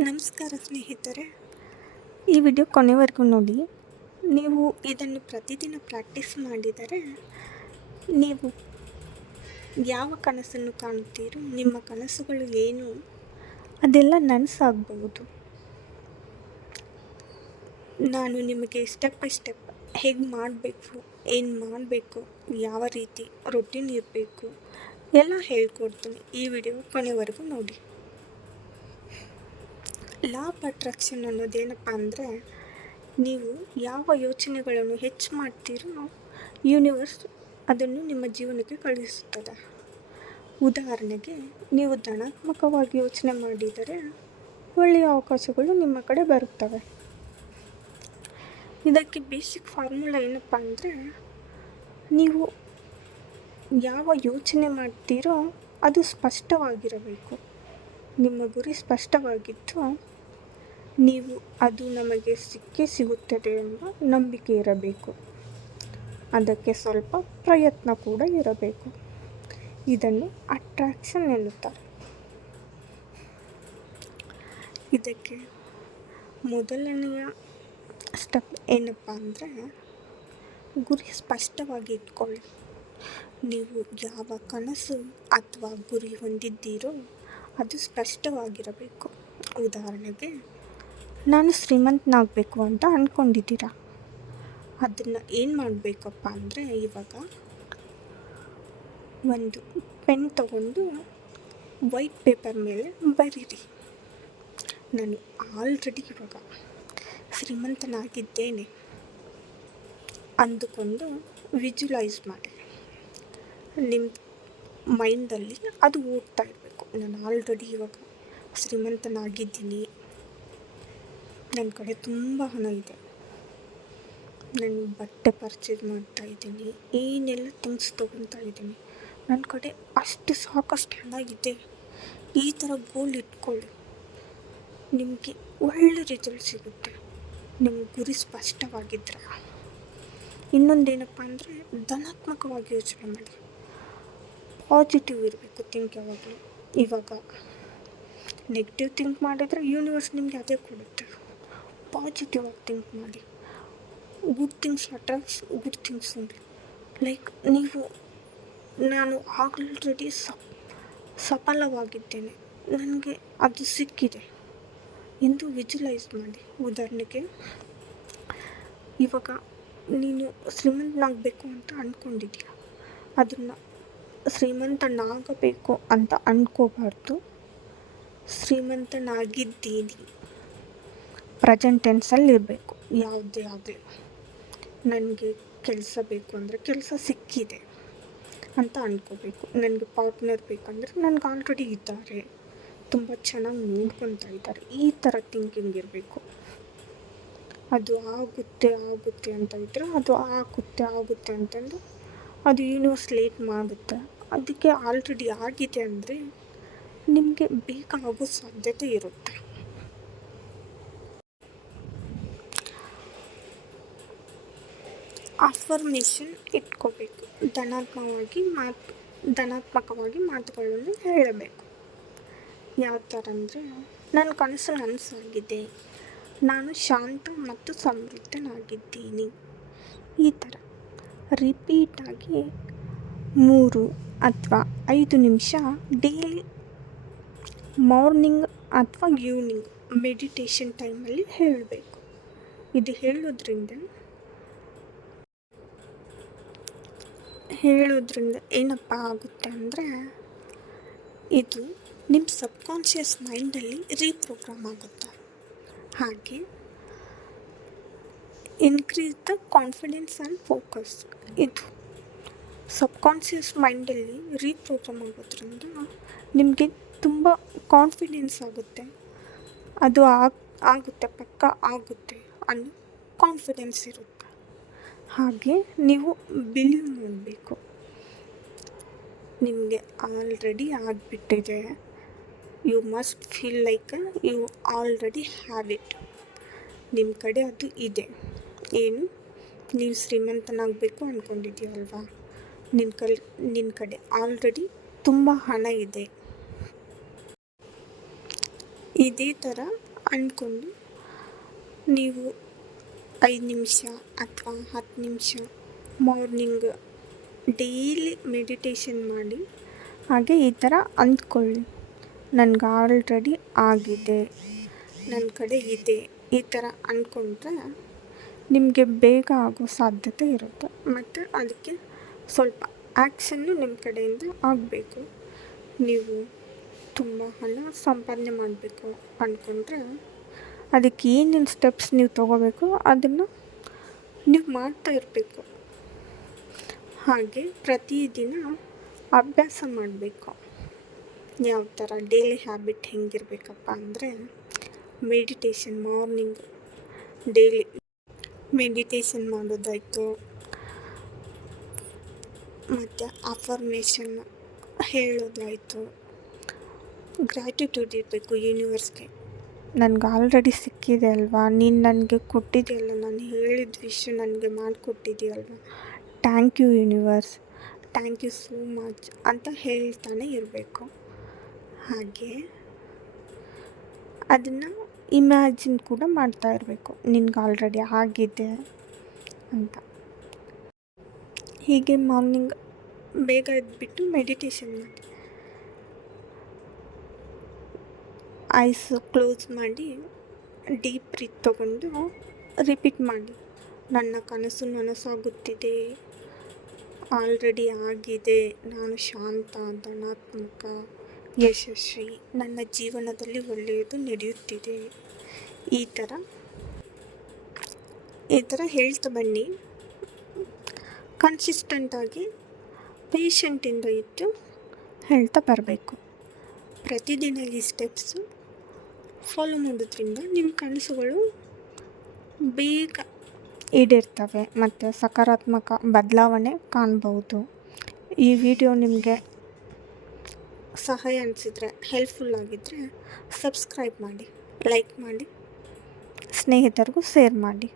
ನಮಸ್ಕಾರ ಸ್ನೇಹಿತರೆ, ಈ ವಿಡಿಯೋ ಕೊನೆವರೆಗೂ ನೋಡಿ. ನೀವು ಇದನ್ನು ಪ್ರತಿದಿನ ಪ್ರಾಕ್ಟೀಸ್ ಮಾಡಿದರೆ ನೀವು ಯಾವ ಕನಸನ್ನು ಕಾಣುತ್ತೀರೋ, ನಿಮ್ಮ ಕನಸುಗಳು ಏನು ಅದೆಲ್ಲ ನನಸಾಗಬಹುದು. ನಾನು ನಿಮಗೆ ಸ್ಟೆಪ್ ಬೈ ಸ್ಟೆಪ್ ಹೇಗೆ ಮಾಡಬೇಕು, ಏನು ಮಾಡಬೇಕು, ಯಾವ ರೀತಿ ರೊಟೀನ್ ಇರಬೇಕು ಎಲ್ಲ ಹೇಳ್ಕೊಡ್ತೀನಿ. ಈ ವಿಡಿಯೋ ಕೊನೆವರೆಗೂ ನೋಡಿ. ಲಾ ಆಫ್ ಅಟ್ರಾಕ್ಷನ್ ಅನ್ನೋದೇನಪ್ಪ ಅಂದರೆ, ನೀವು ಯಾವ ಯೋಚನೆಗಳನ್ನು ಹೆಚ್ಚು ಮಾಡ್ತೀರೋ ಯೂನಿವರ್ಸ್ ಅದನ್ನು ನಿಮ್ಮ ಜೀವನಕ್ಕೆ ಕಳುಹಿಸುತ್ತದೆ. ಉದಾಹರಣೆಗೆ, ನೀವು ಧನಾತ್ಮಕವಾಗಿ ಯೋಚನೆ ಮಾಡಿದರೆ ಒಳ್ಳೆಯ ಅವಕಾಶಗಳು ನಿಮ್ಮ ಕಡೆ ಬರುತ್ತವೆ. ಇದಕ್ಕೆ ಬೇಸಿಕ್ ಫಾರ್ಮುಲಾ ಏನಪ್ಪ ಅಂದರೆ, ನೀವು ಯಾವ ಯೋಚನೆ ಮಾಡ್ತೀರೋ ಅದು ಸ್ಪಷ್ಟವಾಗಿರಬೇಕು. ನಿಮ್ಮ ಗುರಿ ಸ್ಪಷ್ಟವಾಗಿದ್ದು ನೀವು ಅದು ನಮಗೆ ಸಿಗುತ್ತದೆ ಎಂಬ ನಂಬಿಕೆ ಇರಬೇಕು. ಅದಕ್ಕೆ ಸ್ವಲ್ಪ ಪ್ರಯತ್ನ ಕೂಡ ಇರಬೇಕು. ಇದನ್ನು ಅಟ್ರಾಕ್ಷನ್ ಎನ್ನುತ್ತಾರೆ. ಇದಕ್ಕೆ ಮೊದಲನೆಯ ಸ್ಟೆಪ್ ಏನಪ್ಪ ಅಂದರೆ, ಗುರಿ ಸ್ಪಷ್ಟವಾಗಿ ಇಟ್ಕೊಳ್ಳಿ. ನೀವು ಯಾವ ಕನಸು ಅಥವಾ ಗುರಿ ಹೊಂದಿದ್ದೀರೋ ಅದು ಸ್ಪಷ್ಟವಾಗಿರಬೇಕು. ಉದಾಹರಣೆಗೆ, ನಾನು ಶ್ರೀಮಂತನಾಗಬೇಕು ಅಂತ ಅಂದ್ಕೊಂಡಿದ್ದೀರಾ. ಅದನ್ನು ಏನು ಮಾಡಬೇಕಪ್ಪ ಅಂದರೆ, ಇವಾಗ ಒಂದು ಪೆನ್ ತಗೊಂಡು ವೈಟ್ ಪೇಪರ್ ಮೇಲೆ ಬರೀರಿ. ನಾನು ಆಲ್ರೆಡಿ ಇವಾಗ ಶ್ರೀಮಂತನಾಗಿದ್ದೇನೆ ಅಂದುಕೊಂಡು ವಿಜುವಲೈಸ್ ಮಾಡಿ. ನಿಮ್ಮ ಮೈಂಡಲ್ಲಿ ಅದು ಓಡ್ತಾ ಇರಬೇಕು. ನಾನು ಆಲ್ರೆಡಿ ಇವಾಗ ಶ್ರೀಮಂತನಾಗಿದ್ದೀನಿ, ನನ್ನ ಕಡೆ ತುಂಬ ಹಣ ಇದೆ, ನಾನು ಬಟ್ಟೆ ಪರ್ಚೇಸ್ ಮಾಡ್ತಾ ಇದ್ದೀನಿ, ಏನೆಲ್ಲ ಥಿಂಗ್ಸ್ ತೊಗೊತಾ ಇದ್ದೀನಿ, ನನ್ನ ಕಡೆ ಸಾಕಷ್ಟು ಹಣ ಇದೆ. ಈ ಥರ ಗೋಲ್ ಇಟ್ಕೊಳ್ಳಿ. ನಿಮಗೆ ಒಳ್ಳೆ ರಿಸಲ್ಟ್ ಸಿಗುತ್ತೆ, ನಿಮ್ಮ ಗುರಿ ಸ್ಪಷ್ಟವಾಗಿದ್ದರೆ. ಇನ್ನೊಂದೇನಪ್ಪ ಅಂದರೆ, ಧನಾತ್ಮಕವಾಗಿ ಯೋಚನೆ ಮಾಡಿ. ಪಾಸಿಟಿವ್ ಇರಬೇಕು ಥಿಂಕ್ ಯಾವಾಗಲೂ. ಇವಾಗ ನೆಗೆಟಿವ್ ಥಿಂಕ್ ಮಾಡಿದರೆ ಯೂನಿವರ್ಸ್ ನಿಮಗೆ ಅದೇ ಕೊಡುತ್ತೆ. ಪಾಸಿಟಿವ್ ಆಗಿ ಥಿಂಕ್ ಮಾಡಿ. Good things attracts good things only. Like ನಾನು ಆಲ್ರೆಡಿ ಸಫಲವಾಗಿದ್ದೇನೆ, ನನಗೆ ಅದು ಸಿಕ್ಕಿದೆ ಎಂದು ವಿಜುವಲೈಸ್ ಮಾಡಿ. ಉದಾಹರಣೆಗೆ, ಇವಾಗ ನೀನು ಶ್ರೀಮಂತನಾಗಬೇಕು ಅಂತ ಅಂದ್ಕೊಂಡಿದ್ದೀಯ. ಅದನ್ನು ಶ್ರೀಮಂತನಾಗಬೇಕು ಅಂತ ಅಂದ್ಕೋಬಾರ್ದು. ಶ್ರೀಮಂತನಾಗಿದ್ದೀನಿ ಪ್ರೆಸೆಂಟ್ ಟೆನ್ಸಲ್ಲಿ ಇರಬೇಕು. ಯಾವುದೇ ಆಗಲಿ, ನನಗೆ ಕೆಲಸ ಬೇಕು ಅಂದರೆ ಕೆಲಸ ಸಿಕ್ಕಿದೆ ಅಂತ ಅಂದ್ಕೋಬೇಕು. ನನಗೆ ಪಾರ್ಟ್ನರ್ ಬೇಕಂದರೆ ನನಗೆ ಆಲ್ರೆಡಿ ಇದ್ದಾರೆ, ತುಂಬ ಚೆನ್ನಾಗಿ ನೋಡ್ಕೊತಾ ಇದ್ದಾರೆ. ಈ ಥರ ಥಿಂಕಿಂಗ್ ಇರಬೇಕು. ಅದು ಆಗುತ್ತೆ ಅಂತ ಇದ್ದರೆ ಅದು ಆಗುತ್ತೆ ಅಂತಂದು ಅದು ಯೂನಿವರ್ಸ್ ಲೇಟ್ ಮಾಡುತ್ತೆ. ಅದಕ್ಕೆ ಆಲ್ರೆಡಿ ಆಗಿದೆ ಅಂದರೆ ನಿಮಗೆ ಬೇಗ ಆಗೋ ಸಾಧ್ಯತೆ ಇರುತ್ತೆ. ಅಫರ್ಮೇಷನ್ ಇಟ್ಕೋಬೇಕು. ಧನಾತ್ಮಕವಾಗಿ ಮಾತುಗಳನ್ನು ಹೇಳಬೇಕು. ಯಾವ ಥರ ಅಂದರೆ, ನನ್ನ ಕನಸು ನನಸಾಗಿದೆ, ನಾನು ಶಾಂತ ಮತ್ತು ಸಮೃದ್ಧನಾಗಿದ್ದೀನಿ. ಈ ಥರ ರಿಪೀಟಾಗಿ 3 ಅಥವಾ 5 ನಿಮಿಷ ಡೈಲಿ ಮಾರ್ನಿಂಗ್ ಅಥವಾ ಈವ್ನಿಂಗ್ ಮೆಡಿಟೇಷನ್ ಟೈಮಲ್ಲಿ ಹೇಳಬೇಕು. ಇದು ಹೇಳೋದ್ರಿಂದ ಏನಪ್ಪ ಆಗುತ್ತೆ ಅಂದರೆ, ಇದು ನಿಮ್ಮ ಸಬ್ಕಾನ್ಷಿಯಸ್ ಮೈಂಡಲ್ಲಿ ರೀಪ್ರೋಗ್ರಾಮ್ ಆಗುತ್ತೆ. ಹಾಗೆ increase the confidence and focus. ಇದು ಸಬ್ಕಾನ್ಷಿಯಸ್ ಮೈಂಡಲ್ಲಿ ರೀಪ್ರೋಗ್ರಾಮ್ ಆಗೋದ್ರಿಂದ ನಿಮಗೆ ತುಂಬ ಕಾನ್ಫಿಡೆನ್ಸ್ ಆಗುತ್ತೆ. ಅದು ಆಗುತ್ತೆ, ಪಕ್ಕ ಆಗುತ್ತೆ ಅನ್ನೋ ಕಾನ್ಫಿಡೆನ್ಸ್ ಇರುತ್ತೆ. ಹಾಗೆ ನೀವು ಬಿಲೀವ್ ಮಾಡಬೇಕು, ನಿಮಗೆ ಆಲ್ರೆಡಿ ಆಗಿಬಿಟ್ಟಿದೆ. You must feel like you already have it. ನಿಮ್ಮ ಕಡೆ ಅದು ಇದೆ. ಏನು, ನೀವು ಶ್ರೀಮಂತನಾಗಬೇಕು ಅಂದ್ಕೊಂಡಿದ್ದೀಯಲ್ವಾ, ನಿನ್ನ ಕಡೆ ಆಲ್ರೆಡಿ ತುಂಬ ಹಣ ಇದೆ. ಇದೇ ಥರ ಅಂದ್ಕೊಂಡು ನೀವು 5 ನಿಮಿಷ ಅಥವಾ 10 ನಿಮಿಷ ಮಾರ್ನಿಂಗ್ ಡೈಲಿ ಮೆಡಿಟೇಷನ್ ಮಾಡಿ. ಹಾಗೆ ಈ ಥರ ಅಂದ್ಕೊಳ್ಳಿ, ನನಗೆ ಆಲ್ರೆಡಿ ಆಗಿದೆ, ನನ್ನ ಕಡೆ ಇದೆ. ಈ ಥರ ಅಂದ್ಕೊಂಡ್ರೆ ನಿಮಗೆ ಬೇಗ ಆಗೋ ಸಾಧ್ಯತೆ ಇರುತ್ತೆ. ಮತ್ತು ಅದಕ್ಕೆ ಸ್ವಲ್ಪ ಆ್ಯಕ್ಷನ್ನು ನಿಮ್ಮ ಕಡೆಯಿಂದ ಆಗಬೇಕು. ನೀವು ತುಂಬ ಹಣ ಸಂಪಾದನೆ ಮಾಡಬೇಕು ಅಂದ್ಕೊಂಡ್ರೆ ಅದಕ್ಕೆ ಏನೇನು ಸ್ಟೆಪ್ಸ್ ನೀವು ತೊಗೋಬೇಕು ಅದನ್ನು ನೀವು ಮಾಡ್ತಾ ಇರಬೇಕು. ಹಾಗೆ ಪ್ರತಿದಿನ ಅಭ್ಯಾಸ ಮಾಡಬೇಕು. ಯಾವ ಥರ ಡೈಲಿ ಹ್ಯಾಬಿಟ್ ಹೆಂಗಿರಬೇಕಪ್ಪ ಅಂದರೆ ಮೆಡಿಟೇಷನ್, ಮಾರ್ನಿಂಗ್ ಡೈಲಿ ಮೆಡಿಟೇಷನ್ ಮಾಡೋದಾಯಿತು, ಮತ್ತು ಅಫರ್ಮೇಷನ್ ಹೇಳೋದಾಯಿತು. ಗ್ರ್ಯಾಟಿಟ್ಯೂಡ್ ಇರಬೇಕು ಯೂನಿವರ್ಸ್ಗೆ. ನನಗೆ ಆಲ್ರೆಡಿ ಸಿಕ್ಕಿದೆ ಅಲ್ವಾ, ನೀನು ನನಗೆ ಕೊಟ್ಟಿದೆಯಲ್ಲ, ನಾನು ಹೇಳಿದ ವಿಷಯ ನನಗೆ ಮಾಡಿಕೊಟ್ಟಿದೆಯಲ್ವ, thank you universe, thank you so much ಅಂತ ಹೇಳ್ತಾನೆ ಇರಬೇಕು. ಹಾಗೆ ಅದನ್ನು ಇಮ್ಯಾಜಿನ್ ಕೂಡ ಮಾಡ್ತಾ ಇರಬೇಕು, ನಿನ್ಗೆ ಆಲ್ರೆಡಿ ಆಗಿದೆ ಅಂತ. ಹೀಗೆ ಮಾರ್ನಿಂಗ್ ಬೇಗ ಎದ್ದುಬಿಟ್ಟು ಮೆಡಿಟೇಷನ್ ಮಾಡಿ, ಐಸ್ ಕ್ಲೋಸ್ ಮಾಡಿ ಡೀಪ್ ಬ್ರೀತ್ ತಗೊಂಡು ರಿಪೀಟ್ ಮಾಡಿ. ನನ್ನ ಕನಸು ನನಸಾಗುತ್ತಿದೆ, ಆಲ್ರೆಡಿ ಆಗಿದೆ, ನಾನು ಶಾಂತ, ಧನಾತ್ಮಕ, ಯಶಸ್ವಿ, ನನ್ನ ಜೀವನದಲ್ಲಿ ಒಳ್ಳೆಯದು ನಡೆಯುತ್ತಿದೆ. ಈ ಥರ ಹೇಳ್ತಾ ಬನ್ನಿ. ಕನ್ಸಿಸ್ಟೆಂಟಾಗಿ ಪೇಷಂಟಿಂದ ಇದ್ದು ಹೇಳ್ತಾ ಬರಬೇಕು. ಪ್ರತಿದಿನ ಈ ಸ್ಟೆಪ್ಸು ಫಾಲೋ ಮಾಡೋದ್ರಿಂದ ನಿಮ್ಮ ಕನಸುಗಳು ಬೇಗ ಈಡೇರ್ತವೆ ಮತ್ತು ಸಕಾರಾತ್ಮಕ ಬದಲಾವಣೆ ಕಾಣ್ಬೋದು. ಈ ವಿಡಿಯೋ ನಿಮಗೆ ಸಹಾಯ ಅನಿಸಿದರೆ, ಹೆಲ್ಪ್ಫುಲ್ ಆಗಿದ್ದರೆ ಸಬ್ಸ್ಕ್ರೈಬ್ ಮಾಡಿ, ಲೈಕ್ ಮಾಡಿ, ಸ್ನೇಹಿತರಿಗೂ ಶೇರ್ ಮಾಡಿ.